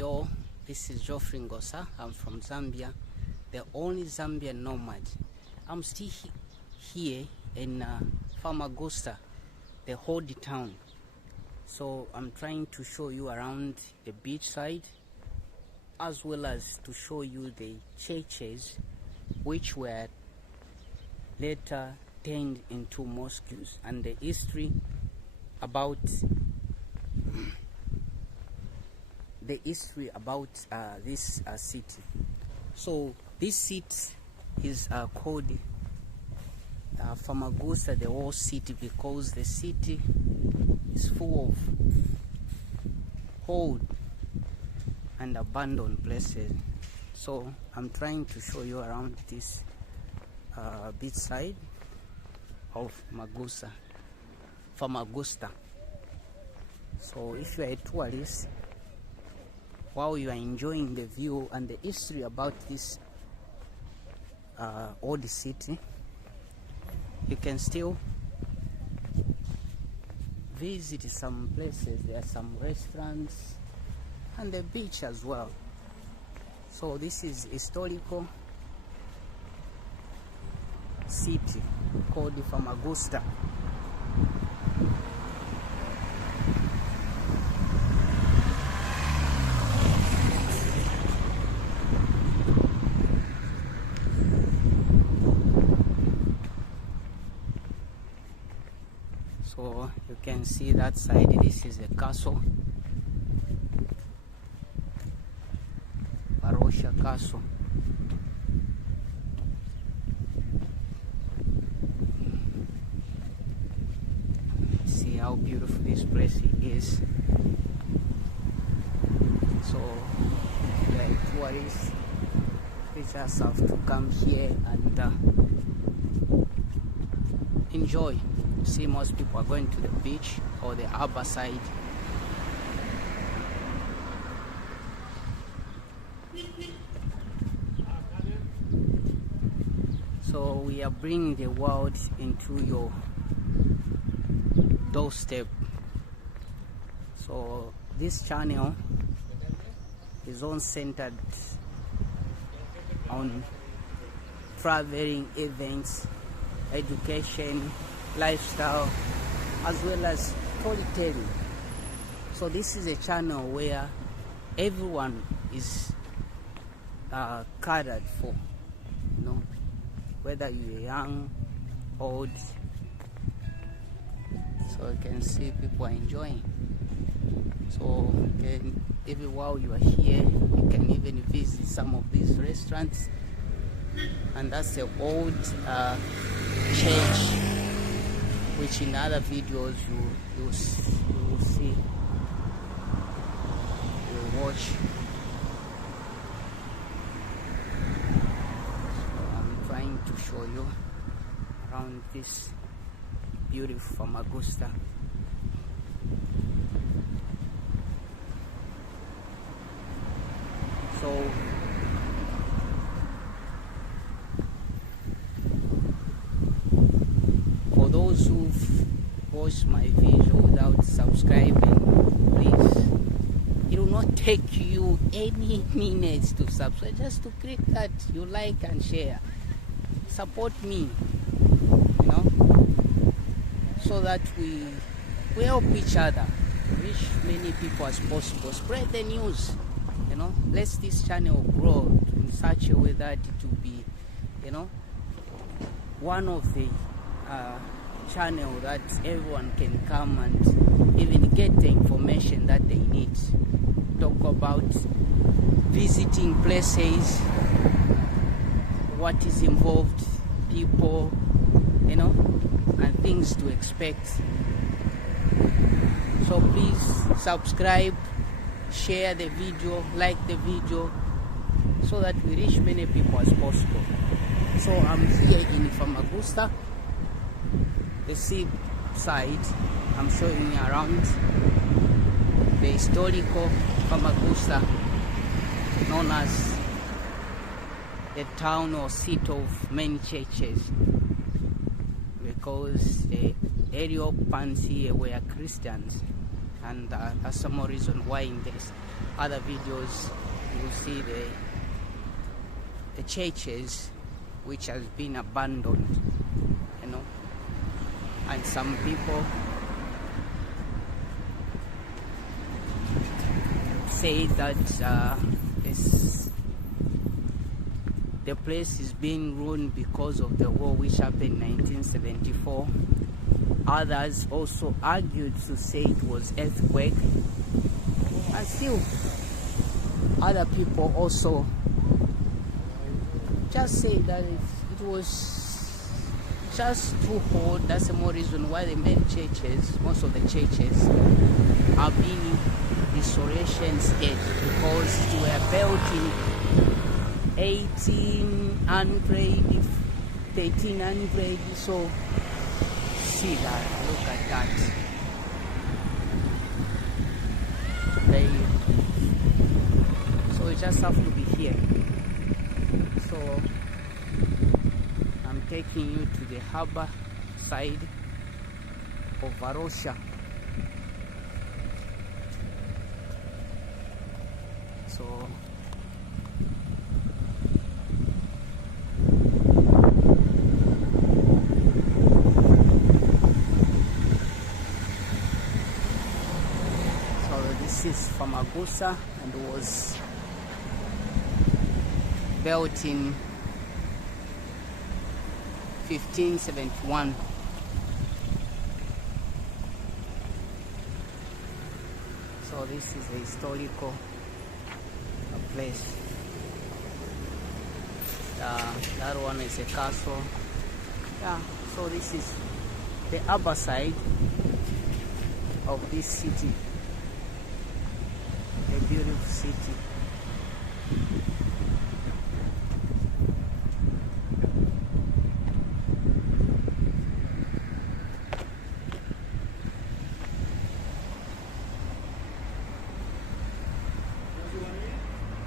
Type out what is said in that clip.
Yo, this is Geoffrey Ngosa. I'm from Zambia, the only Zambian nomad. I'm still here in FAMAGUSTA, the old town. So I'm trying to show you around the beach side, as well as to show you the churches which were later turned into mosques, and the history about this city. So this city is called FAMAGUSTA, the old city, because the city is full of old and abandoned places. So I'm trying to show you around this beach side of FAMAGUSTA. So if you are a tourist, while you are enjoying the view and the history about this old city, you can still visit some places. There are some restaurants and the beach as well. So this is historical city called FAMAGUSTA. So you can see that side, this is a castle, Arosha Castle. See how beautiful this place is. So if you are a tourist, you just have to come here and enjoy. See, most people are going to the beach or the Harbour side. So we are bringing the world into your doorstep. So this channel is all centered on traveling, events, education, lifestyle, as well as storytelling. So this is a channel where everyone is catered for, you know, whether you're young, old. So you can see people are enjoying. So even while you are here, you can even visit some of these restaurants, and that's the old church, which in other videos you will see, you'll watch. So I'm trying to show you around this beautiful FAMAGUSTA. So for those who've watched my video without subscribing, please, it will not take you any minutes to subscribe. Just to click that you like and share. Support me, you know, so that we help each other, reach many people as possible. Spread the news, you know. Let this channel grow in such a way that it will be, you know, one of the channel that everyone can come and even get the information that they need. Talk about visiting places, what is involved, people, you know, and things to expect. So please subscribe, share the video, like the video, so that we reach many people as possible. So I'm here in FAMAGUSTA, the sea side. I'm showing you around the historical FAMAGUSTA, known as the town or seat of many churches, because the area occupants here were Christians, and that's some more reason why in this other videos you will see the churches which has been abandoned, you know, and some people say that the place is being ruined because of the war which happened in 1974. Others also argued to say it was earthquake, and still other people also just say that it was just too hot. That's the more reason why the main churches, most of the churches, are being restoration state, because they were built in 1800, 1300. So see that, look at that. So you just have to be here. So I'm taking you to the Harbour side of Varosha. So this is FAMAGUSTA, and was built in 1571. So this is a historical place. That one is a castle. Yeah, so this is the Harbour side of this city. A beautiful city.